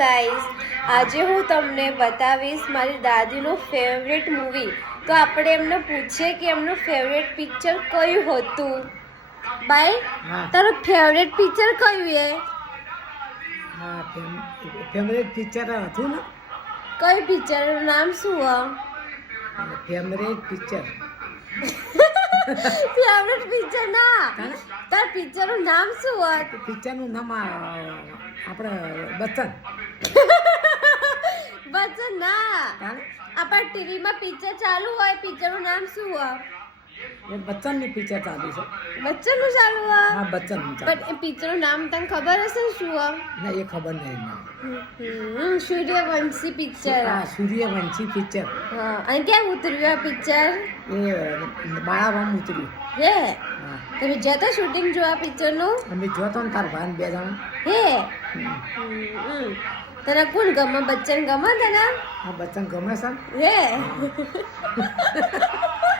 Guys, આજે હું તમને બતાવીશ મારી દાદીનું ફેવરેટ મૂવી. તો આપણે એમને પૂછીએ કે એમનું ફેવરેટ પિક્ચર કયું હતું. ભાઈ, તારું ફેવરેટ પિક્ચર કયું છે? હા, ફેવરેટ પિક્ચર હતું ને. કયું પિક્ચરનું નામ શું છે? ફેવરેટ પિક્ચર ફેવરેટ પિક્ચર ના, તાર પિક્ચરનું નામ શું હતું? પિક્ચરનું નામ આપણે બચ્ચન. બચ્ચન ના, આપણા ટીવીમાં પિક્ચર ચાલુ હોય, પિક્ચરનું નામ શું હોય? એ બચ્ચનની પિક્ચર ચાલુ છે. બચ્ચનનું ચાલુ હોય? હા, બચ્ચનનું ચાલુ. પણ એ પિક્ચરનું નામ તને ખબર હશે ને શું હોય? ના, એ ખબર નહીં. સૂર્યવંશી પિક્ચર. હા, સૂર્યવંશી પિક્ચર. હા, અને ક્યાં ઉતર્યું આ પિક્ચર? એ બાળાવામ ઉતર્યું. હે, હા, તમે જતા શૂટિંગ જોવા પિક્ચરનું? અમે જોતો ને તાર ભાન બે જણ. હે, તને કોણ ગમે? બચ્ચન ગમે તને? હા, બચ્ચન ગમે છે ને? હે